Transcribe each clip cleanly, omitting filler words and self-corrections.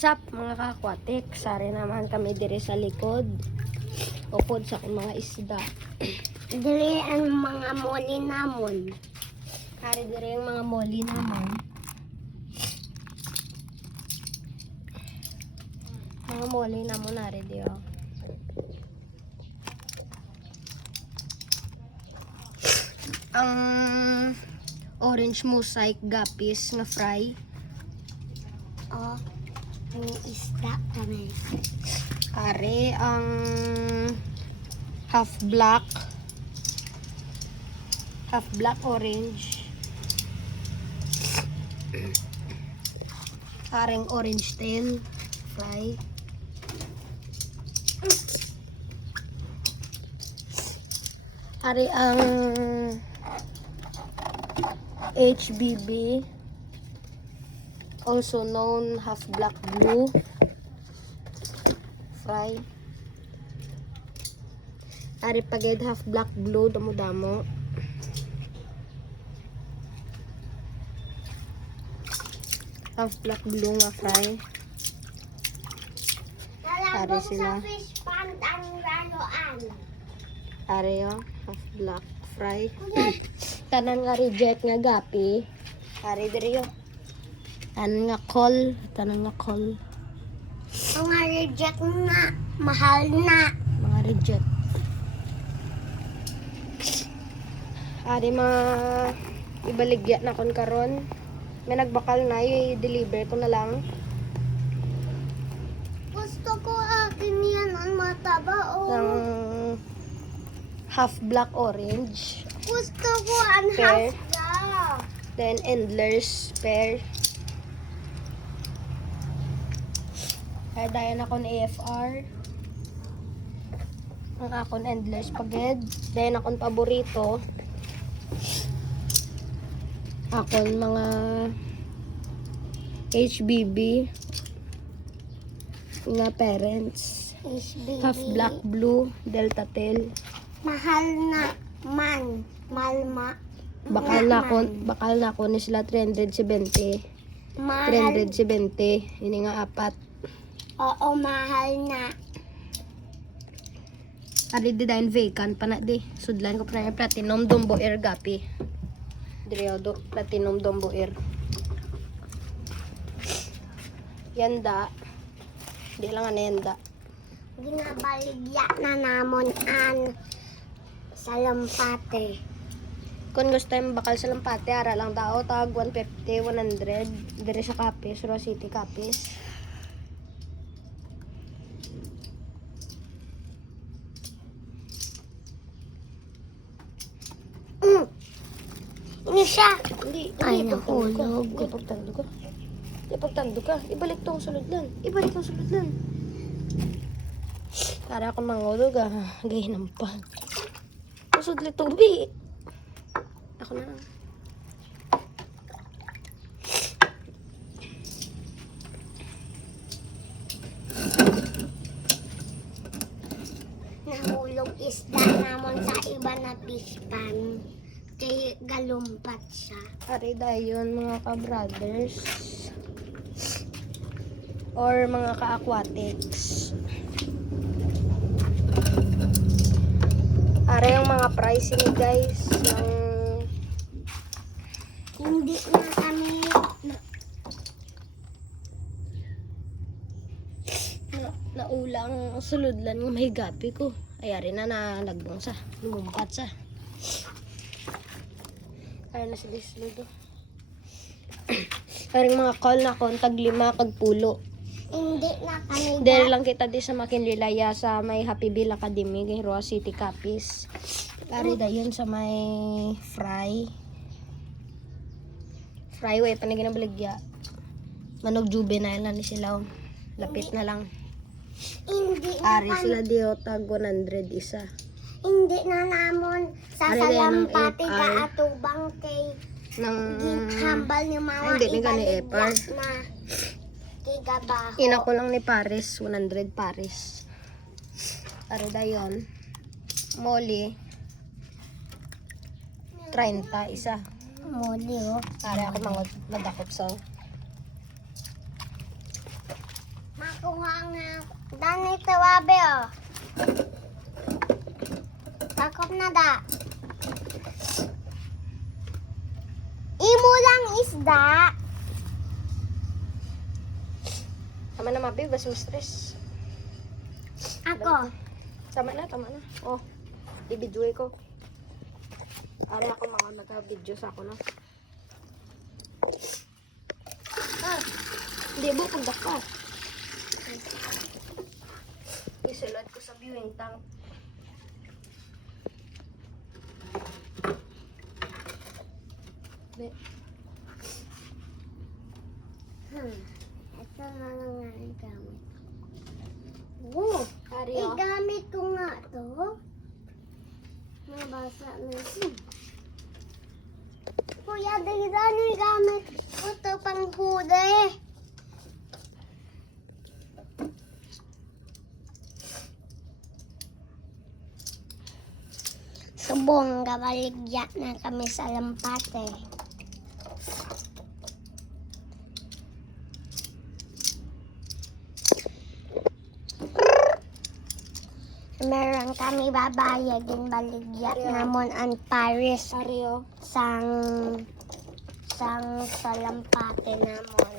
What's up mga kakwatik? Sari naman kami dire sa likod. Ukod sa akong mga isda. Dire ang mga moli namon. Hari dire yung mga moli naman. Mga moli namon nari di oh. Ang orange mosaic gapis nga fry. Oh, ang isda kami. Ari ang half black orange. Aring orange tail fry. Ari ang HBB, also known half black blue fry. Ari paged half black blue damo-damo. Half black blue nga fry. Ari sila. Sa fish pond ang ranuan. Ari yo, half black fry. Tanan nga reject nga gapi. Ari diri yo. Tanan nga call. Mga reject na, mahal na. Mga reject. Ari mga ibaligya na kon karon. May nagbakal na i-deliver ko na lang. Gusto ko akin yan ang mataba Ng o. half black orange. Gusto ko ang Pear. half black. Then endlers pear. Dayan akon AFR. Ang akon endless paged. Dayan akon paborito. Akon mga HBB nga parents. HBB. Half black blue delta tail. Mahal na man. Malma. Bakal na ko ni sila 370. Mahal. 370. Ini nga apat. Oo, mahal na. Ari di dahin vacant pa na di. Sudlan ko pa na yung platinum dombo air gapi. Driodo platinum dombo air. Yanda. Di lang nga yanda. Ginabaligya na namon an sa lampate. Kung gusto yung bakal sa lampate, ara lang tao. Tag 150, 100. Dire sa Capiz, Roa City Capiz. Ini siya. Hindi, Ay, pagtando ka. nahulog. Hindi, pagtando ka. Hindi, pagtando ka. Ibalik tong sulod lang. Ibalik tong sulod lang. Para akong mangulog ah. Gahinam pa. Usod litong bi. Ako na lang. Nahulog isda namon sa iba na fish pan. Kaya galumpat siya. Ari dayon mga ka-brothers. Or mga ka-aquatics. Ari yung mga price ni guys. Yung Hindi na kami naulang suludlan ng may gapi ko. Ayari na nagbong sa. Lumumpat sa. Ay na si Disludo. Karing mga call na kon tag 5 kag pulo. hindi na kami Dere lang kita di sa Makinlilaya sa may Happy Bill Academy kay Roa City Capiz. Pare dayon sa may fry. Fryway pa na ginabaligya. Manog juvenile na ni sila. Oh. Lapit na lang. hindi na Ari kami sila di tag 100 isa. hindi na namon sa Ano yan, salampati ng ka FR? atubang kay Nang hambal ni mama hindi, may gani ibaligya FR. na tigabaho. ina ko lang ni Paris, 100 Paris. Ari dayon. Molly 30 isa. Muli oh. Para ako madakop sa Dani tawabe oh. Takop na da. Imo lang isda. Tama na, Mabi. Basta stress. Ako. Tama na. Oh, i-videoy ko. Ari ako mga nag-video sa ako, no? Hindi mo, pagdak ka. Isulad ko sa viewing tank. Hindi. Ito na lang nga ang gamit. Oh, Ari, oh. gamit ko nga to. Nabasa na siya. Kuya, dahil gamit ko to pang huli. Subong, kabaligya na kami sa lampate. Meron kami babayag din baligya namon ang Paris Ari, oh. sang sa lampate namon.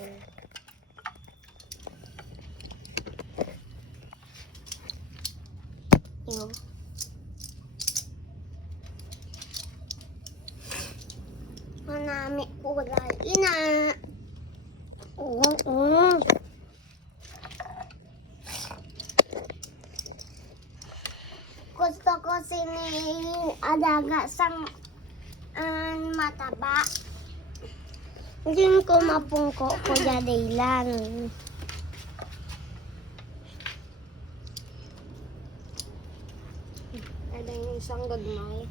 Yung manami kulay ina. Oo. Gusto ko sini adaga sang mataba. Hindi ko mapungko ko jadilan. Ada yung isang gagmay.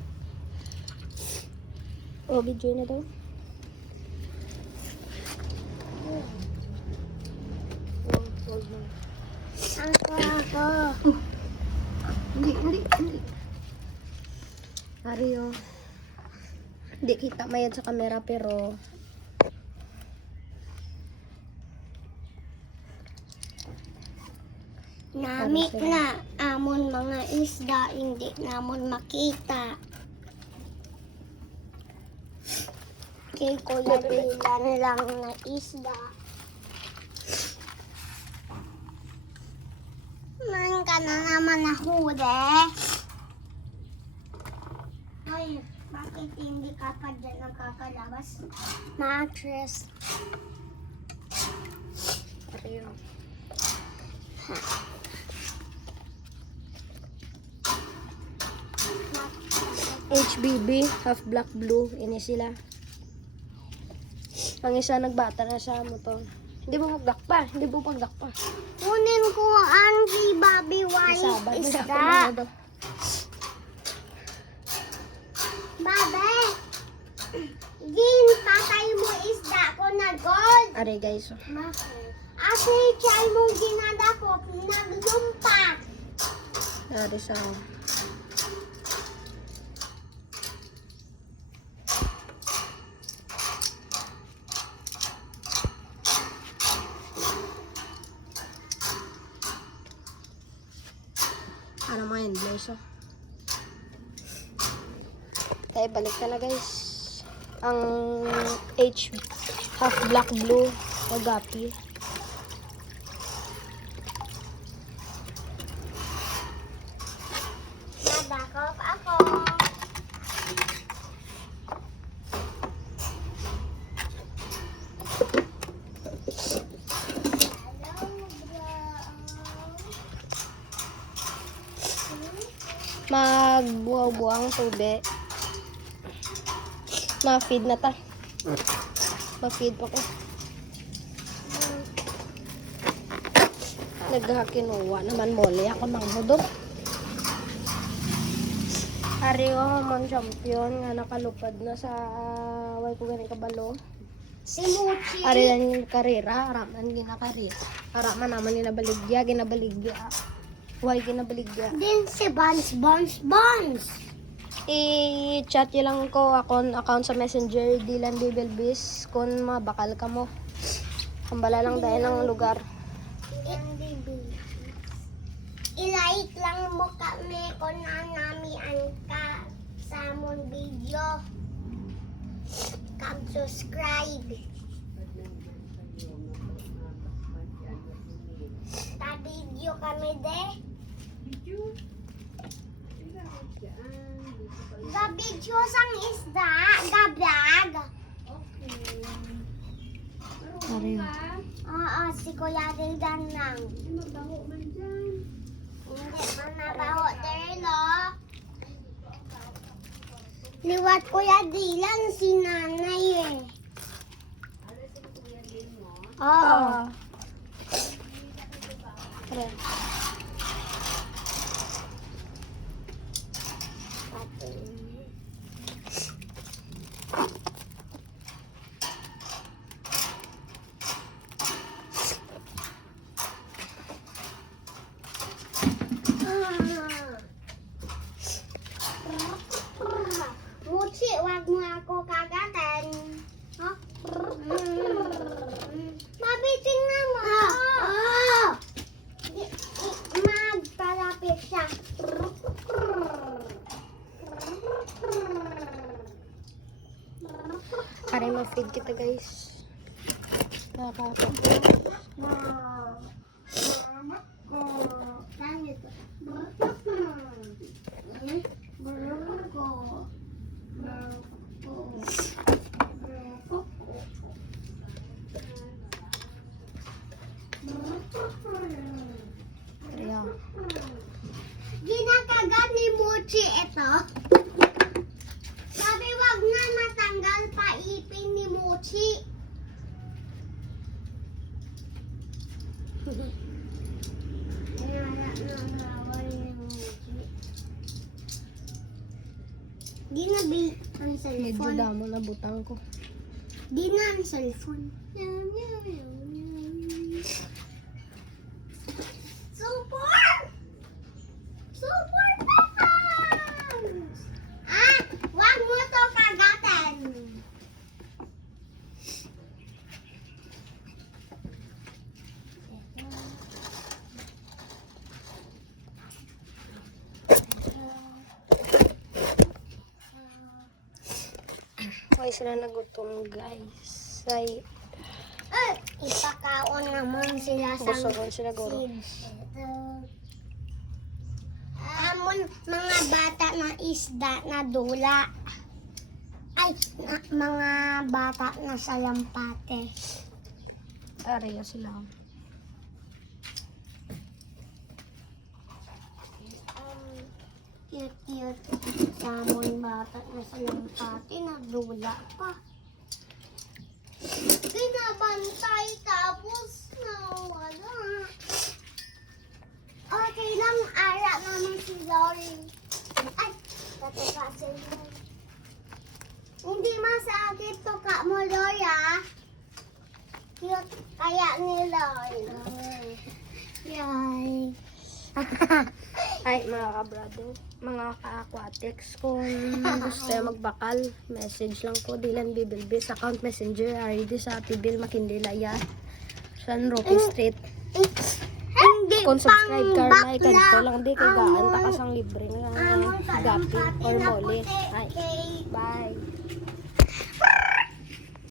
Oh, video na daw. Oh, hold na. Ako. Hindi. Ari, oh. Hindi kita mayad sa camera pero Namit na amon mga isda hindi namon makita. Kay Kuya Dylan lang na isda. Man ka na naman nahuli. Ay, bakit hindi ka pa dyan nakakalabas? Mattress. Ari, oh. HBB, half black blue, ini sila. Ang isa nagbata na sa motor. Hindi mo pagdakpa. Kunin ko ang si Bobby White Masabag na isda. ako na. Babe, gin patay mo isda ko na gold. Ari guys, oh. Ate, chay mo ginadakop, naglumpat. Ari sa ano mo yun, guys, oh. Tayo, balik ka na, guys. Ang half black blue agapi. Nadakop ako. Magbuwang tubig. Ma-feed na ta. Ma-feed pa ko. Naghakinuwa naman muli ako ng hudok. Ari o man champion nga nakalupad na sa way ko ganing kabalo. Si Muchi. Ari lang yung karera, araman ginakarera. Araman naman ginabaligya. Way ginabaligya. Din si Buns. I-chat nyo lang ko account sa Messenger, Dylan Bibelbis, kung mabakal ka mo. Hambala lang dahil ng lugar. I-like lang mo kami kung nanamian ka sa among video. Kag-subscribe. Ta video kami de. Ga video sang isda, ga vlog. Ari, oh. Oo, si Kuya Dildan lang. Hindi man nabaho, Terlo. Liwat Kuya Dilan si nanay eh. Oo. Ari. Muchi, wag mo ako kagatan. Ha? Mabiting na mo. Magpalapit siya. Ari, ma-feed kita guys. Nakakapag. Ari, oh. Ginakagat ni Muchi ito. Sabi wag na matanggal pa ipin ni Muchi. Di na ang Medyo cellphone. damo na butang ko. Di na ang cellphone. Super! Super Peppers! Ah! Wag mo to kagatan! Okay sila nagutom guys. Ay, Ipakaon naman sila sa gusto sila guro. Amon mga bata na isda na dula. Ay, mga bata na salampate. Ari, oh, sila. Cute-cute. Samon bata na salampate na dula pa. Pinabantay tapos nawala. Okay lang, ara naman si Lori. Ay, pataka si Lori. Hindi masakit to ka mo, Lori, ah. Cute kaya ni Lori. Yay. Ay, mga ka-brother, mga ka-aquatics, kung gusto tayo magbakal, message lang po, Dylan Bibilbis, account messenger, RD sa Pibil, Makindilaya, San Roque Street. Hindi Kung subscribe ka, pang like, kadto bakla. lang, di kay gaan, takas ang libre nga, Amon gapi, salampate or na moli. puti. Ay, Kay bye.